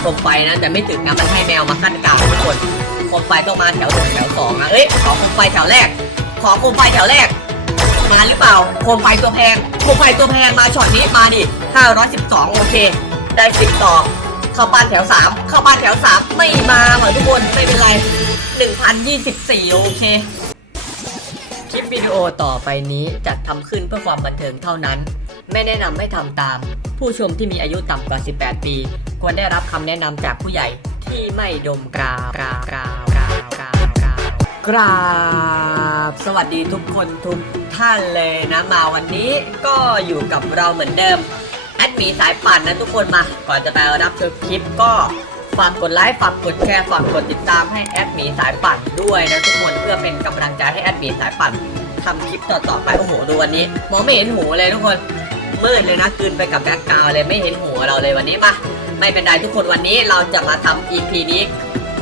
โคมไฟนะแต่ไม่ถึงนะมันให้แมวมาขั้นกลางทุกคนโคมไฟต้องมาแถวหนึ่งแถวสองนะเอ้ยขอโคมไฟแถวแรก ขอโคมไฟแถวแรก มาหรือเปล่าโคมไฟตัวแพงโคมไฟตัวแพงมาช็อตนี้มาดิ512 โอเค ได้10ต่อเข้าบ้านแถว 3 เข้าบ้านแถว 3 ไม่มาเหมือทุกคนไม่เป็นไร1,024 โอเคคลิปวิดีโอต่อไปนี้จัดทำขึ้นเพื่อความบันเทิงเท่านั้น ไม่แนะนำให้ทำตาม ผู้ชมที่มีอายุต่ำกว่า 18 ปี ควรได้รับคำแนะนำจากผู้ใหญ่ที่ไม่ดมกราวกราวกราวกราวกราวกราวกราบ สวัสดีทุกคนทุกท่านเลยนะมาวันนี้ก็อยู่กับเราเหมือนเดิมแอดมีสายปั่นนะทุกคนมา ก่อนจะไปรับชมคลิปก็ฝากกดไลค์ฝากกดแชร์ฝากกดติดตามให้แอดมีสายปั่นด้วยนะทุกคนเพื่อเป็นกำลังใจให้แอดมีสายปั่นทำคลิปต่อๆไปโอ้โหดูวันนี้มองไม่เห็นหูเลยทุกคน มืดเลยนะคืนไปกับแบ็คกราวเลยไม่เห็นหัวเราเลยวันนี้มาไม่เป็นไรทุกคนวันนี้เราจะมาทำ EP นี้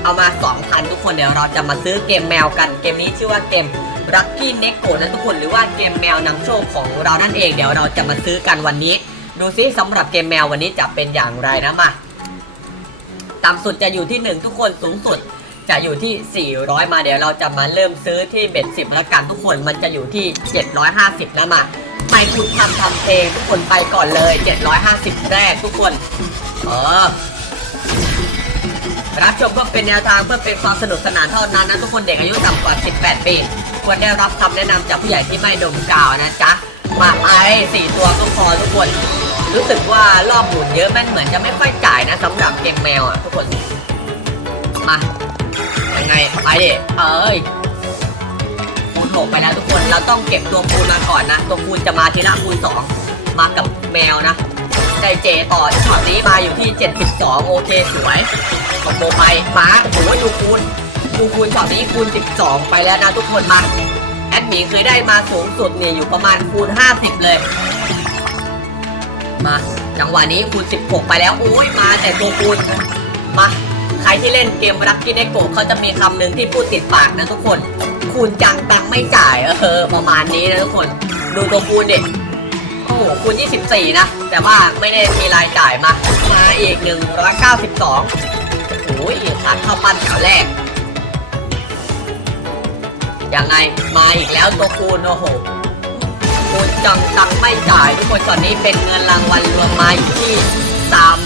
เอามา 2,000 ทุกคนเดี๋ยวเราจะมาซื้อเกมแมวกันเกมนี้ชื่อว่าเกม Lucky n e c o นะทุกคนหรือว่าเกมแมวนำโชคของเรานั่นเองเดี๋ยวเราจะมาซื้อกันวันนี้ ดูซิสำหรับเกมแมววันนี้จะเป็นอย่างไรนะมาต่ำสุดจะอยู่ที่ 1 ทุกคนสูงสุดจะอยู่ที่ 400 มาเดี๋ยวเราจะมาเริ่มซื้อที่เบ็ดสิบแล้วกันทุกคนมันจะอยู่ที่ 750นะมา ไปคุณทำทำเพลงทุกคนไปก่อนเลย 750 แรกทุกคน เออ รับชมเพื่อเป็นแนวทางเพื่อเป็นความสนุกสนานเท่านั้นนะทุกคนเด็กอายุต่ำกว่า 18 ปี ควรได้รับคำแนะนำจากผู้ใหญ่ที่ไม่ดมกาวนะจ๊ะมาไอ้สี่ตัวก็พอทุกคน รู้สึกว่ารอบหมุนเยอะแม่นเหมือนจะไม่ค่อยจ่ายนะสำหรับเกมแมวอะทุกคน มายังไงไปดิเอ้ยคูณหกไปแล้วทุก เราต้องเก็บตัวคูณมาก่อนนะ ตัวคูณจะมาทีละคูณสองมากับแมวนะได้เจต่อช็อตนี้มาอยู่ที่ 72 โอเคสวยคอมโบไปมาโอ้ยดูคูณดูคูณช็อตนี้คูณ 12 ไปแล้วนะทุกคนมาแอดมีเคยได้มาสูงสุดเนี่ยอยู่ประมาณคูณ 50 เลย มาจังหวะนี้คูณ 16 ไปแล้วโอ้ยมาแต่ตัวคูณมาใครที่เล่นเกมรักกี้เนโกเขาจะมีคำหนึ่งที่พูดติดปากนะทุกคน คูณจังตังไม่จ่ายเออประมาณนี้นะทุกคน ดูตัวคูณเด็กโอ้คูณ 24 นะ แต่ว่าไม่ได้มีรายจ่ายมา มาอีก192โอ้ยขาดเข้าปั้นแถวแรกยังไงมาอีกแล้วตัวคูณโอ้โหคูณจังตังไม่จ่ายทุกคนตอนนี้เป็นเงินรางวัลรวมมาอยู่ที่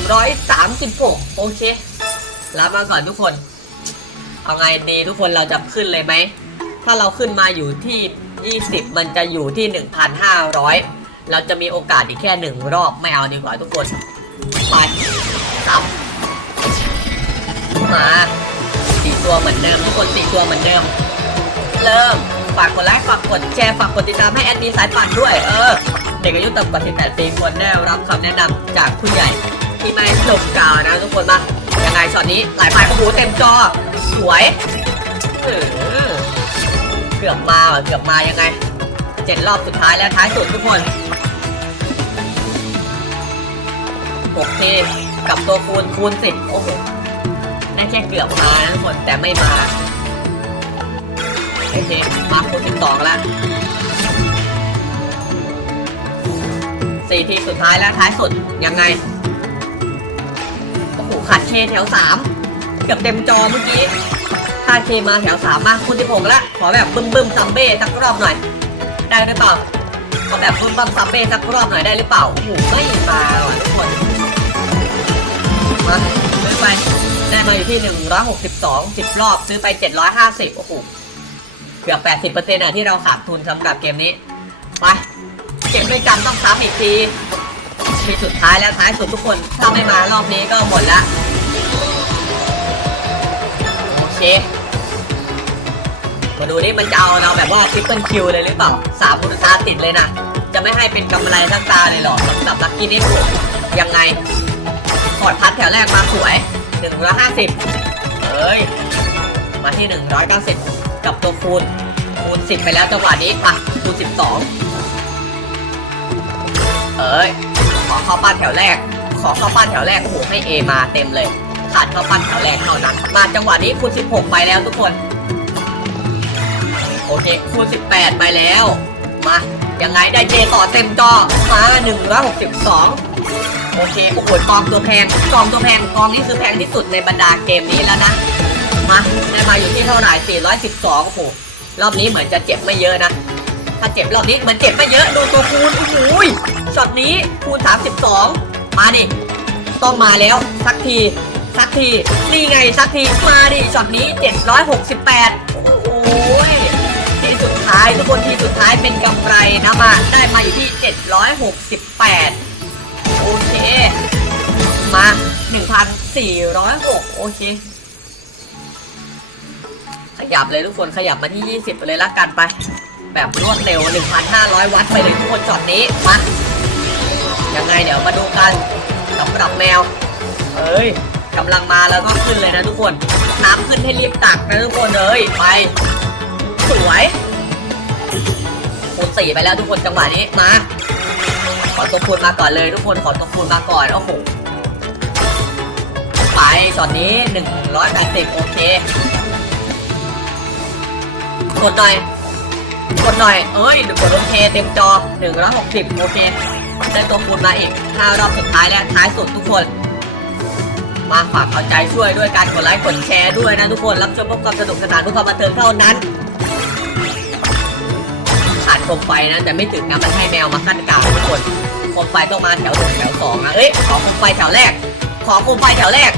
336 โอเครับมาก่อนทุกคน เอาไงดีทุกคนเราจะขึ้นเลยไหม ถ้าเราขึ้นมาอยู่ที่ 20 มันจะอยู่ที่ 1,500 เราจะมีโอกาสอีกแค่หนึ่งรอบไม่เอาดีกว่าทุกคนไปซับมาสี่ตัวเหมือนเดิมทุกคนสี่ตัวเหมือนเดิม เริ่มฝากกดไลค์ฝากกดแชร์ฝากกดติดตามให้แอดมินสายปั่นด้วยเออเด็กอายุต่ำกว่า 18 ปีควรได้รับคำแนะนำจากผู้ใหญ่ที่ไม่หลบกาวนะทุกคนมายังไงช็อตนี้หลายฝ่ายโอ้โหเต็มจอ สวย เกือบมาว่ะเกือบมายังไงเจ็ดรอบสุดท้ายแล้วท้ายสุดทุกคนโอเคกับตัวคูณคูณสิบโอ้โหนั่นแค่เกือบมานะทุกคนแต่ไม่มาโอเคมาคูณสิบสองแล้วสี่ทีสุดท้ายแล้วท้ายสุดยังไงโอ้โหขาดเคแถวสามเกือบเต็มจอเมื่อกี้ ถ้าเคมาแถวสามมาคูณสิบหกแล้วขอแบบบึ้มบึ้มซัมเบ้สักรอบหน่อย ได้หรือเปล่าขอแบบบึ้มบัมซัมเบ้สักรอบหน่อยได้หรือเปล่าโอ้โหไม่มาว่ะทุกคนมาซื้อไปได้มาอยู่ที่162 10รอบสองสิบรอบซื้อไป750โอ้โหเกือบ80%อะที่เราขาดทุนสำหรับเกมนี้ไปเก็บด้วยกันต้องซ้ำอีกทีทีสุดท้ายแล้วท้ายสุดทุกคนถ้าไม่มารอบนี้ก็หมดละโอเค มาดูนี่มันจะเอาเราแบบว่าทริปเปิลคิวเลยหรือเปล่าสามมูลตาติดเลยนะ จะไม่ให้เป็นกำไรทั้งตาเลยหรอสำหรับลักกี้นี่ยังไงกดพัดแถวแรกมาสวย150เอ้ย มาที่190กับตัวคูณคูณ10ไปแล้วจังหวะนี้อะคูณ12เอ้ย ขอเข้าปั้นแถวแรก ขอเข้าปั้นแถวแรกโอ้โหให้ A มาเต็มเลย ขาดเข้าปั้นแถวแรกเท่านั้น มาจังหวะนี้คูณ16ไปแล้วทุกคน โอเคคูณ18 ไปแล้ว มายังไงได้เจต่อเต็มจอมา162 โอเคโอ้โหกองตัวแพงกองตัวแพงกองนี้คือแพงที่สุดในบรรดาเกมนี้แล้วนะ มาได้มาอยู่ที่เท่าไหร่412 โอ้โห รอบนี้เหมือนจะเจ็บไม่เยอะนะ ถ้าเจ็บรอบนี้เหมือนเจ็บไม่เยอะ ดูตัวคูณ โอ้โหช็อตนี้คูณ 32 มาดิต้องมาแล้วสักทีสักที นี่ไงสักที มาดิช็อตนี้ 768 โอ้โหย ทีสุดท้ายทุกคนทีสุดท้ายเป็นกำไรนะมาได้มาอยู่ที่ 768 โอเค มา 1,406 โอเค ขยับเลยทุกคนขยับมาที่ 20 เลยละกันไป แบบรวดเร็ว 1,500 วัตต์ไปเลยทุกคนจอดนี้ มา ยังไงเดี๋ยวมาดูกันสำหรับแมว เอ้ยกำลังมาแล้วก็ขึ้นเลยนะทุกคน น้ำขึ้นให้รีบตักนะทุกคนเอ้ยไป สวย คูณสี่ไปแล้วทุกคนจังหวะนี้มา ขอตัวคูณมาก่อนเลยทุกคนขอตัวคูณมาก่อนโอ้โหไปช็อตนี้180โอเค กดหน่อย กดหน่อย เอ้ยกดโอเคเต็มจอ160โอเคได้ตัวคูณมาอีก5รอบสุดท้ายแล้วท้ายสุดทุกคน มาฝากเอาใจช่วยด้วยการกดไลค์กดแชร์ด้วยนะทุกคน รับชมพื่อความสนุกสนานเพื่อความบันเทิงเท่านั้น คมไฟนะแต่ไม่ถึงนะมันให้แมวมาขั้นกลางทุกคนโคมไฟต้องมาแถวหนึ่งแถวสองนะเอ้ยขอโคมไฟแถวแรก ขอโคมไฟแถวแรก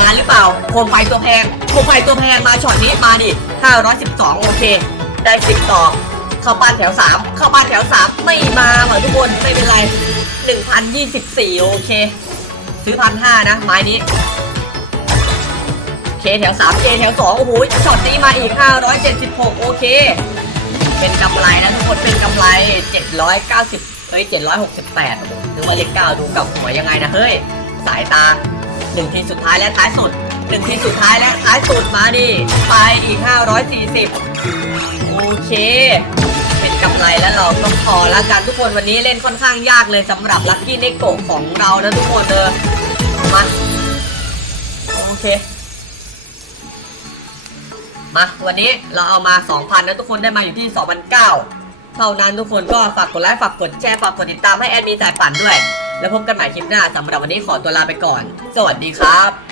มาหรือเปล่าโคมไฟตัวแพงโคมไฟตัวแพงมาช็อตนี้มาดิ512 โอเค ได้10ต่อเข้าบ้านแถว3เข้าบ้านแถว3ไม่มาเหมือนทุกคนไม่เป็นไร1,024 โอเค ซื้อพันห้านะ ไม้นี้เคแถว3เคแถว2โอ้โหช็อตนี้มาอีก 576 โอเค เป็นกำไรนะทุกคนเป็นกำไร 790เฮ้ย768หรือว่าเลข9ดูกับหัวยังไงนะเฮ้ยสายตาหนึ่งทีสุดท้ายและท้ายสุดหนึ่งทีสุดท้ายและท้ายสุดมาดิไปอีก 540 โอเค เป็นกำไรแล้วเราต้องพอแล้วกันทุกคนวันนี้เล่นค่อนข้างยากเลยสำหรับลัคกี้เนโกของเรานะทุกคนเออมาโอเค มาวันนี้เราเอามา 2,000นะทุกคนได้มาอยู่ที่2,009เท่านั้นทุกคนก็ฝากกดไลค์ฝากกดแชร์ฝากกดติดตามให้แอดมินสายฝันด้วย แล้วพบกันใหม่คลิปหน้าสำหรับวันนี้ขอตัวลาไปก่อน สวัสดีครับ